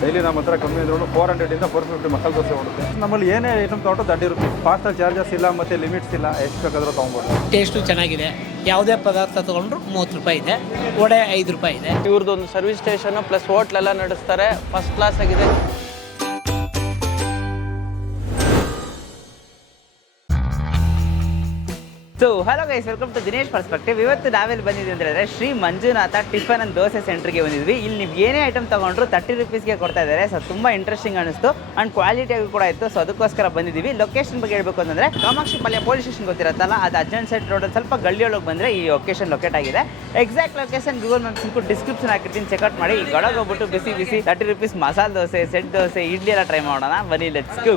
Daily ನಮ್ಮ ಹತ್ರ ಕಮ್ಮಿ ಅಂದ್ರೂ 400 450 ಮಸಾಲೆ ದೋಸೆ ಓಡುತ್ತೆ. ನಮ್ಮಲ್ಲಿ ಏನೇ ಐಟಮ್ ತೊಗೊಂಡು 30 ರೂಪೀಸ್. ಫಾಸ್ಟಲ್ಲಿ ಚಾರ್ಜಸ್ ಇಲ್ಲ ಮತ್ತು ಲಿಮಿಟ್ಸ್ ಇಲ್ಲ, ಎಷ್ಟು ಬೇಕಾದರೂ ತೊಗೊಬೋದು. ಟೇಸ್ಟು ಚೆನ್ನಾಗಿದೆ. ಯಾವುದೇ ಪದಾರ್ಥ ತೊಗೊಂಡ್ರು 30 ರೂಪಾಯಿ ಇದೆ. ವಡೆ 5 ರೂಪಾಯಿ ಇದೆ. ಇವ್ರದ್ದು ಒಂದು ಸರ್ವಿಸ್ ಸ್ಟೇಷನ್ ಪ್ಲಸ್ ಹೋಟ್ಲೆಲ್ಲ ನಡೆಸ್ತಾರೆ. ಫಸ್ಟ್ ಕ್ಲಾಸ್ ಆಗಿದೆ. So hello guys, welcome to Dinesh perspective. ಇವತ್ತು ನಾವೆಲ್ಲಿ ಬಂದಿದ್ವಿ ಅಂತ ಹೇಳಿದ್ರೆ ಶ್ರೀ ಮಂಜುನಾಥ ಟಿಫನ್ ಅಂಡ್ ದೋಸೆ ಸೆಂಟರ್ಗೆ ಬಂದಿದ್ವಿ. ಇಲ್ಲಿ ನೀವು ಏನೇ ಐಟಮ್ ತೊಗೊಂಡ್ರು 30 ರೂಪೀಸ್ಗೆ ಕೊಡ್ತಾ ಇದ್ದಾರೆ. ಸೊ ತುಂಬ ಇಂಟ್ರೆಸ್ಟಿಂಗ್ ಅನಿಸ್ತು ಆ್ಯಂಡ್ ಕ್ವಾಲಿಟಿಯಾಗಿ ಕೂಡ ಇತ್ತು. ಸೊ ಅದಕ್ಕೋಸ್ಕರ ಬಂದಿದ್ದೀವಿ. ಲೊಕೇಶನ್ ಬಗ್ಗೆ ಹೇಳಬೇಕು ಅಂತಂದರೆ ಕಾಮಾಕ್ಷಿ ಪಾಳ್ಯ ಪೊಲೀಸ್ ಸ್ಟೇಷನ್ ಗೊತ್ತಿರುತ್ತಲ್ಲ, ಅದು ಅಜ್ಜನ್ ಸೆಟ್ ರೋಡ್ ಸ್ವಲ್ಪ ಗಲ್ಲಿಯೊಳಗೆ ಬಂದರೆ ಈ ಲೊಕೇಶನ್ ಲೊಕೇಟ್ ಆಗಿದೆ. Exact location Google maps description ಹಾಕಿರ್ತೀನಿ, ಚೆಕ್ಔಟ್ ಮಾಡಿ. ಈ ಗಡಗೆ ಹೋಗ್ಬಿಟ್ಟು ಬಿಸಿ ಬಿಸಿ 30 ರೂಪೀಸ್ ಮಸಾಲೆ ದೋಸೆ, ಸೆಟ್ ದೋಸೆ, ಇಡ್ಲಿ ಎಲ್ಲ ಟ್ರೈ ಮಾಡೋಣ. ಬನ್ನಿ, ಲೆಟ್ಸ್ ಗೋ.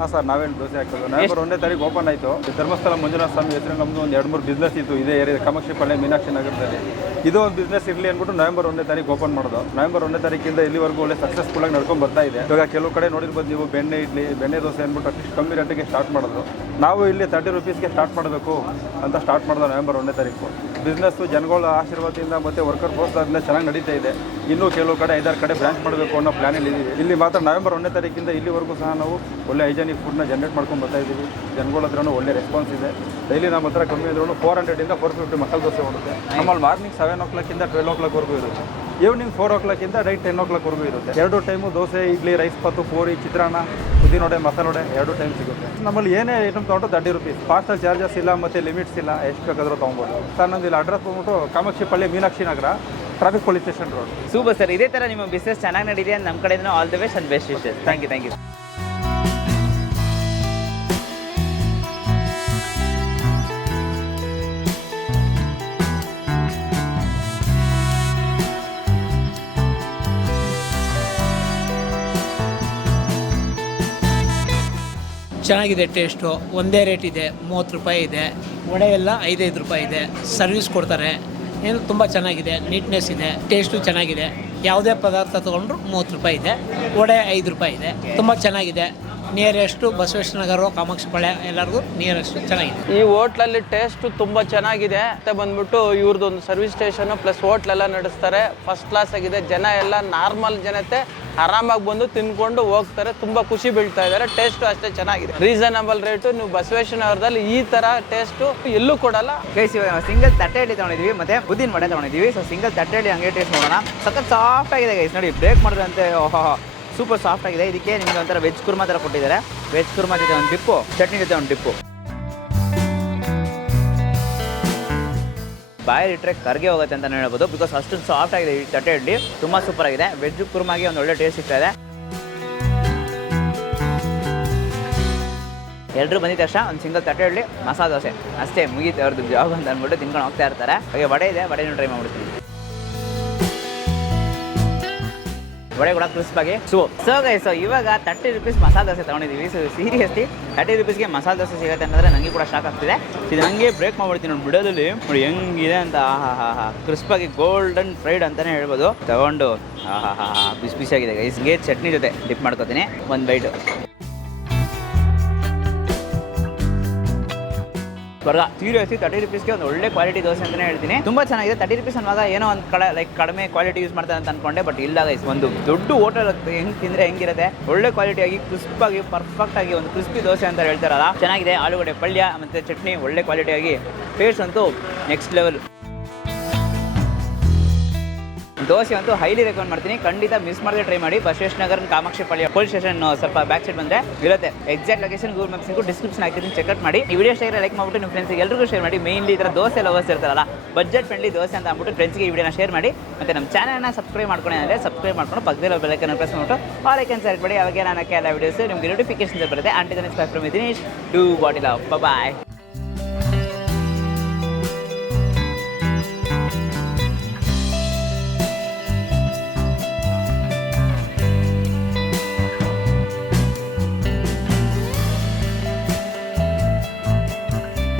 ಹಾಂ ಸರ್, ನಾವೇನು ದೋಸೆ ಹಾಕೋದು. ನವೆಂಬರ್ 1ನೇ ತಾರೀಕು ಓಪನ್ ಆಯಿತು. ಧರ್ಮಸ್ಥಳ ಮಂಜುನಾಥ ಸ್ವಾಮಿ ಹೆಸರು ನಮ್ಮದು ಒಂದು 2-3 ಬಿಸ್ನೆಸ್ ಇತ್ತು ಇದೇ ಏರಿಯಾ ಕಾಮಾಕ್ಷಿ ಪಾಳ್ಯ ಮೀನಾಕ್ಷಿ ನಗರದಲ್ಲಿ. ಇದು ಒಂದು ಬಿಸ್ನೆಸ್ ಇರಲಿ ಅಂದ್ಬಿಟ್ಟು ನವೆಂಬರ್ 1ನೇ ತಾರೀಕು ಓಪನ್ ಮಾಡೋದು. ನವೆಂಬರ್ 1ನೇ ತಾರೀಕಿಂದ ಇಲ್ಲಿವರೆಗೂ ಒಳ್ಳೆ ಸಕ್ಸಸ್ಫುಲ್ಲಾಗಿ ನಡ್ಕೊಂಡು ಬರ್ತಾ ಇದೆ. ಇವಾಗ ಕೆಲವು ಕಡೆ ನೋಡಿರ್ಬೋದು ನೀವು, ಬೆಣ್ಣೆ ಇಡ್ಲಿ, ಬೆಣ್ಣೆ ದೋಸೆ ಅಂದ್ಬಿಟ್ಟು ಅಟ್ಲೀಸ್ಟ್ ಕಮ್ಮಿ ರೇಟಿಗೆ ಸ್ಟಾರ್ಟ್ ಮಾಡಿದ್ರು. ನಾವು ಇಲ್ಲಿ 30 ರೂಪೀಸ್ಗೆ ಸ್ಟಾರ್ಟ್ ಮಾಡಬೇಕು ಅಂತ ಸ್ಟಾರ್ಟ್ ಮಾಡಿದ್ರು ನವೆಂಬರ್ 1ನೇ ತಾರೀಕು. ಬಿಸ್ನೆಸ್ಸು ಜನಗಳ ಆಶೀರ್ವಾದದಿಂದ ಮತ್ತು ವರ್ಕರ್ ಫೋರ್ಸ್ದಿಂದ ಚೆನ್ನಾಗಿ ನಡೀತಾ ಇದೆ. ಇನ್ನೂ ಕೆಲವು ಕಡೆ 5-6 ಕಡೆ ಬ್ರಾಂಚ್ ಮಾಡಬೇಕು ಅನ್ನೋ ಪ್ಲಾನಲ್ಲಿ ಇದ್ದೀವಿ. ಇಲ್ಲಿ ಮಾತ್ರ ನವೆಂಬರ್ 1ನೇ ತಾರೀಕಿಂದ ಇಲ್ಲಿವರೆಗೂ ಸಹ ನಾವು ಒಳ್ಳೆ ಹೈಜೆನಿಕ್ ಫುಡ್ನ ಜನರೇಟ್ ಮಾಡ್ಕೊಂಡು ಬರ್ತಾ ಇದ್ದೀವಿ. ಜನಗಳ ಹತ್ರನೂ ಒಳ್ಳೆ ರೆಸ್ಪಾನ್ಸ್ ಇದೆ. ಡೈಲಿ ನಮ್ಮ ಹತ್ರ ಕಮ್ಮಿ ಅಂದ್ರೂ 400 450 ಮಸಾಲೆ ದೋಸೆ ಓಡುತ್ತೆ. ನಮ್ಮಲ್ಲಿ ಮಾರ್ನಿಂಗ್ 7 o'clock 12 o'clockವರೆಗೂ ಇರುತ್ತೆ. ಈವ್ನಿಂಗ್ 4 o'clock ಡೈಟ್ 10 o'clockವರೆಗೂ ಇರುತ್ತೆ. 2 ಟೈಮು ದೋಸೆ, ಇಡ್ಲಿ, ರೈಸ್ ಪತ್ತು, ಪೂರಿ, ಚಿತ್ರಾನ್ನ, ಉದ್ದಿನೊಡೆ, ಮಸಾಲೊಡೆ 2 ಟೈಮ್ ಸಿಗುತ್ತೆ. ನಮ್ಮಲ್ಲಿ ಏನೇ ಐಟಮ್ ತೊಗೊಂಡು 30 ರೂಪೀಸ್. ಫಾಸ್ಟಲ್ಲಿ ಚಾರ್ಜಸ್ ಇಲ್ಲ ಮತ್ತು ಲಿಮಿಟ್ಸ್ ಇಲ್ಲ, ಎಷ್ಟು ಬೇಕಾದರೂ ತೊಗೊಬೋದು. ಸರ್ ನಮ್ಮದು ಇಲ್ಲಿ ಅಡ್ರೆಸ್ ಬಂದ್ಬಿಟ್ಟು Kamakshi Palya Meenakshi Nagar, traffic police station road. Super sir, ಇದೇ ಥರ ನಿಮ್ಮ ಬಿಸ್ನೆಸ್ ಚೆನ್ನಾಗಿ ನಡೀಲಿ ಅಂತ ನಮ್ಮ ಕಡೆಯಿಂದ all the best and best wishes. Thank you. ಚೆನ್ನಾಗಿದೆ. ಟೇಸ್ಟು ಒಂದೇ ರೇಟ್ ಇದೆ, 30 ರೂಪಾಯಿ ಇದೆ. ವಡೆ ಎಲ್ಲ 5 ರೂಪಾಯಿ ಇದೆ. ಸರ್ವಿಸ್ ಕೊಡ್ತಾರೆ. ಏನು ತುಂಬ ಚೆನ್ನಾಗಿದೆ, ನೀಟ್ನೆಸ್ ಇದೆ, ಟೇಸ್ಟು ಚೆನ್ನಾಗಿದೆ. ಯಾವುದೇ ಪದಾರ್ಥ ತೊಗೊಂಡ್ರು 30 ರೂಪಾಯಿ ಇದೆ. ವಡೆ 5 ರೂಪಾಯಿ ಇದೆ. ತುಂಬ ಚೆನ್ನಾಗಿದೆ. ನಿಯರೆಸ್ಟು ಬಸವೇಶ್ವರ ನಗರ, ಕಾಮಾಕ್ಷಿ ಪಾಳ್ಯ ಎಲ್ಲರಿಗೂ ನಿಯರೆಸ್ಟು ಚೆನ್ನಾಗಿದೆ. ಈ ಹೋಟ್ಲಲ್ಲಿ ಟೇಸ್ಟು ತುಂಬ ಚೆನ್ನಾಗಿದೆ. ಮತ್ತೆ ಬಂದ್ಬಿಟ್ಟು ಇವ್ರದ್ದು ಒಂದು ಸರ್ವಿಸ್ ಸ್ಟೇಷನ್ ಪ್ಲಸ್ ಹೋಟ್ಲೆಲ್ಲ ನಡೆಸ್ತಾರೆ. ಫಸ್ಟ್ ಕ್ಲಾಸ್ ಆಗಿದೆ. ಜನ ಎಲ್ಲ ನಾರ್ಮಲ್ ಜನತೆ ಆರಾಮಾಗಿ ಬಂದು ತಿನ್ಕೊಂಡು ಹೋಗ್ತಾರೆ. ತುಂಬ ಖುಷಿ ಬೀಳ್ತಾ ಇದ್ದಾರೆ. ಟೇಸ್ಟು ಅಷ್ಟೇ ಚೆನ್ನಾಗಿದೆ. Reasonable rate. ನೀವು ಬಸವೇಶ್ವರ ನಗರದಲ್ಲಿ ಈ ಥರ ಟೇಸ್ಟು ಎಲ್ಲೂ ಕೊಡಲ್ಲ. ಗೈಸ್, ಇವಾಗ ಸಿಂಗಲ್ ತಟ್ಟೆಹಳ್ಳಿ ತೊಗೊಂಡಿದ್ದೀವಿ ಮತ್ತು ಉದ್ದಿನ ವಡೆ ತೊಗೊಂಡಿದ್ದೀವಿ. ಸೊ ಸಿಂಗಲ್ ತಟ್ಟೆಹಳ್ಳಿ ಹಂಗೆ ಟೇಸ್ಟ್ ಮಾಡೋಣ. ಸಖತ್ ಸಾಫ್ಟ್ ಆಗಿದೆ ಗೈಸ್. ನೋಡಿ, ಬ್ರೇಕ್ ಮಾಡಿದಂತೆ ಓಹೋ ಸೂಪರ್ ಸಾಫ್ಟ್ ಆಗಿದೆ. ಇದಕ್ಕೆ ನಿಮಗೆ ಒಂಥರ ವೆಜ್ ಕುರ್ಮಾ ಥರ ಕೊಟ್ಟಿದ್ದಾರೆ. ವೆಜ್ ಕುರ್ಮಾ ಜೊತೆ ಒಂದು ಡಿಪ್ಪು, ಚಟ್ನಿ ಜೊತೆ ಒಂದು ಡಿಪ್ಪು. ಬಾಯಲ್ಲಿಟ್ಟರೆ ಕರ್ಗೆ ಹೋಗುತ್ತೆ ಅಂತಲೇ ಹೇಳ್ಬೋದು. ಬಿಕಾಸ್ ಅಷ್ಟು ಸಾಫ್ಟ್ ಆಗಿದೆ ಈ ತಟ್ಟೆಹಳ್ಳಿ. ತುಂಬ ಸೂಪರ್ ಆಗಿದೆ. ವೆಜ್ ಕುರ್ಮಾಗೆ ಒಂದು ಒಳ್ಳೆ ಟೇಸ್ಟ್ ಸಿಗ್ತಾ ಇದೆ. ಎಲ್ಲರೂ ಬಂದಿದ್ದ ತಕ್ಷಣ ಒಂದು ಸಿಂಗಲ್ ತಟ್ಟೆಹಳ್ಳಿ ಮಸಾಲೆ ದೋಸೆ ಅಷ್ಟೇ ಮುಗೀತು ಅವ್ರದ್ದು ಜಾಬ್ ಅಂತ ಅಂದ್ಬಿಟ್ಟು ತಿನ್ಕೊಂಡು ಹೋಗ್ತಾ ಇರ್ತಾರೆ. ಹಾಗೆ ವಡೆ ಇದೆ, ವಡೆನೂ ಟ್ರೈ ಮಾಡ್ಬಿಡ್ತೀನಿ. ವಡೆ ಕೂಡ ಕ್ರಿಸ್ಪಾಗಿ. ಸೊ ಗೈಸ್, ಇವಾಗ 30 ರೂಪೀಸ್ ಮಸಾಲೆ ದೋಸೆ ತೊಗೊಂಡಿದ್ದೀವಿ. ಸೊ ಸೀರಿಯಸ್ಲಿ 30 ರೂಪೀಸ್ಗೆ ಮಸಾಲೆ ದೋಸೆ ಸಿಗುತ್ತೆ ಅಂತಂದರೆ ನನಗೆ ಕೂಡ ಶಾಕ್ ಆಗ್ತಿದೆ. ಇದು ನನಗೆ ಬ್ರೇಕ್ ಮಾಡ್ಬಿಡ್ತೀನಿ ನೋಡಿ ಬಿಡೋದಲ್ಲಿ. ನೋಡಿ ಹೆಂಗಿದೆ ಅಂತ. ಕ್ರಿಸ್ಪಾಗಿ ಗೋಲ್ಡನ್ ಫ್ರೈಡ್ ಅಂತಲೇ ಹೇಳ್ಬೋದು. ತೊಗೊಂಡು ಬಿಸಿ ಬಿಸಿಯಾಗಿದೆ ಗೈಸ್. ಹಿಂಗೆ ಚಟ್ನಿ ಜೊತೆ ಡಿಪ್ ಮಾಡ್ಕೊತೀನಿ ಒಂದು ಬೈಟು. ಬರ್ಗ ಸೀರಿಯಸ್ಲಿ 30 ರೂಪೀಸ್ಗೆ ಒಂದು ಒಳ್ಳೆ ಕ್ವಾಲಿಟಿ ದೋಸೆ ಅಂತಲೇ ಹೇಳ್ತೀನಿ. ತುಂಬ ಚೆನ್ನಾಗಿದೆ. 30 ರೂಪೀಸ್ ಅನ್ನುವಾಗ ಏನೋ ಒಂದು ಕಡೆ ಲೈಕ್ ಕಡಿಮೆ ಕ್ವಾಲಿಟಿ ಯೂಸ್ ಮಾಡ್ತಾರೆ ಅಂತ ಅನ್ಕೊಂಡೆ, ಬಟ್ ಇಲ್ಲ ಗೈಸ್. ಒಂದು ದೊಡ್ಡ ಹೋಟೆಲ್ ಹೆಂಗೆ ತಿಂದರೆ ಹೆಂಗಿರುತ್ತೆ, ಒಳ್ಳೆ ಕ್ವಾಲಿಟಿಯಾಗಿ ಕ್ರಿಸ್ಪಾಗಿ ಪರ್ಫೆಕ್ಟಾಗಿ ಒಂದು ಕ್ರಿಸ್ಪಿ ದೋಸೆ ಅಂತ ಹೇಳ್ತಾರಲ್ಲ, ಚೆನ್ನಾಗಿದೆ. ಆಲೂಗಡ್ಡೆ ಪಲ್ಯ ಮತ್ತು ಚಟ್ನಿ ಒಳ್ಳೆ ಕ್ವಾಲಿಟಿಯಾಗಿ. ಟೇಸ್ಟ್ ಅಂತೂ ನೆಕ್ಸ್ಟ್ ಲೆವೆಲ್. ದೋಸೆ ಅಂತೂ ಹೈಲಿ ರೆಕಮೆಂಡ್ ಮಾಡ್ತೀನಿ. ಖಂಡಿತ ಮಿಸ್ ಮಾಡದೆ ಟ್ರೈ ಮಾಡಿ. ಬಸವೇಶ್ವರ ನಗರ, ಕಾಮಾಕ್ಷಿ ಪಾಳ್ಯ ಪೊಲೀಸ್ ಸ್ಟೇಷನ್ ಸ್ವಲ್ಪ ಬ್ಯಾಕ್ ಸೈಡ್ ಬಂದರೆ ಇರುತ್ತೆ. Exact location Google maps description ಹಾಕಿದ್ದೀನಿ, ಚೆಕ್ಔಟ್ ಮಾಡಿ. ಈ ವಿಡಿಯೋ ಶೇರ್ ಲೈಕ್ ಮಾಡಿಬಿಟ್ಟು ನಿಮ್ಮ ಫ್ರೆಂಡ್ಸ್ಗೆ ಎಲ್ರಿಗೂ ಶೇರ್ ಮಾಡಿ. ಮೇನ್ಲಿ ಈ ಥರ ದೋಸೆ ಲವರ್ಸ್ ಇರ್ತಾರಲ್ಲ, ಬಜೆಟ್ ಫ್ರೆಂಡ್ಲಿ ದೋಸೆ ಅಂತ ಅಂದ್ಬಿಟ್ಟು ಫ್ರೆಂಡ್ಸ್ಗೆ ಈ ವಿಡಿಯೋನ ಶೇರ್ ಮಾಡಿ. ಮತ್ತು ನಮ್ಮ ಚಾನಲ್ನ ಸಬ್ಸ್ಕ್ರೈಬ್ ಮಾಡ್ಕೊಂಡು ಅಂದರೆ ಸಬ್ಸ್ಕ್ರೈಬ್ ಮಾಡ್ಕೊಂಡು ಪಕ್ಕದಲ್ಲಿ ಬೆಲ್ ಐಕಾನ್ ಪ್ರೆಸ್ ಮಾಡಿಬಿಟ್ಟು ಆಲ್ ಐಕಾನ್ ಸೆಲೆಕ್ಟ್ ಮಾಡಿ. ಅವಾಗ ನಾನು ಎಲ್ಲ ವೀಡಿಯೋಸ್ ನಿಮಗೆ ನೋಟಿಫಿಕೇಶನ್ ಬರುತ್ತೆ. Aunty Dinesh from Dinesh, do what you'll love. Bye.